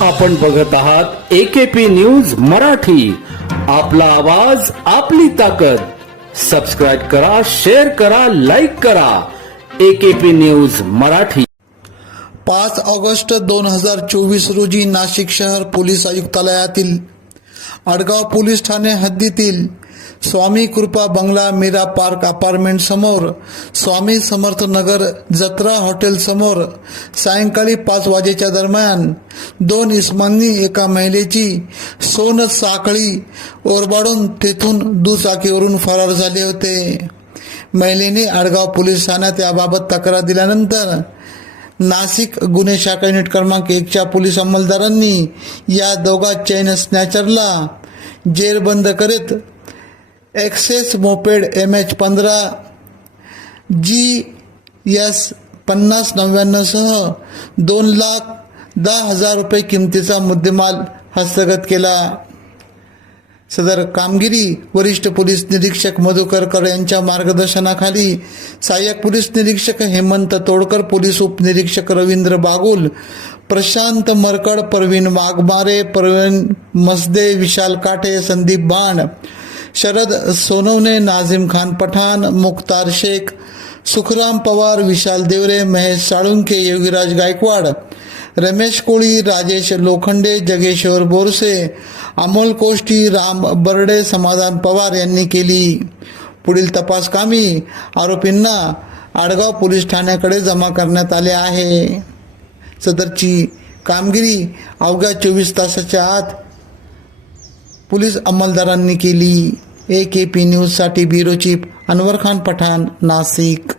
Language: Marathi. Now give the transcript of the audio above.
आपण बघत आहात एकेपी न्यूज मराठी. आपला आवाज आपली ताकद. सबस्क्राईब करा शेअर करा लाईक करा. AKP news Marathi. पाच ऑगस्ट दोन हजार चोवीस रोजी नाशिक शहर पोलीस आयुक्तालयातील आडगाव पोलीस ठाणे हद्दीतील स्वामी कृपा बंगला मीरा पार्क अपार्टमेंट समोर स्वामी समर्थ नगर जत्रा हॉटेल समोर सायंकाळी पाच वाजेच्या दरम्यान दोन इस्मांनी एका महिलेची सोन साखळी ओरबाडून तेथून दुचाकीवरून फरार झाले होते. महिलेने आडगाव पोलीस ठाण्यात याबाबत तक्रार दिल्यानंतर नाशिक गुन्हे शाखा युनिट क्रमांक एकच्या पोलीस अंमलदारांनी या दोघा चैन स्नॅचरला जेरबंद करीत एक्सेस मोपेड एम एच पंधरा जी एस पन्नास नव्याण्णवसह दोन लाख दहा हजार रुपये किमतीचा मुद्देमाल हस्तगत केला. सदर कामगिरी वरिष्ठ पोलीस निरीक्षक मधुकरकर यांच्या मार्गदर्शनाखाली सहाय्यक पोलीस निरीक्षक हेमंत तोडकर पोलीस उपनिरीक्षक रवींद्र बागुल प्रशांत मरकड परवीन वाघमारे परवीन मसदे विशाल काठे संदीप बाण शरद सोनवणे नाझिम खान पठाण मुख्तार शेख सुखराम पवार विशाल देवरे महेश साळुंके योगीराज गायकवाड रमेश कोळी राजेश लोखंडे जगेश्वर बोरसे अमोल कोष्टी राम बर्डे समाधान पवार यांनी केली. पुढील तपास कामी आरोपींना आडगाव पोलीस ठाण्याकडे जमा करण्यात आले आहे. सदरची कामगिरी अवघ्या चोवीस तासाच्या आत पोलीस अंमलदारांनी केली. ए के पी न्यूजसाठी ब्युरो चीफ अनवर खान पठाण नाशिक.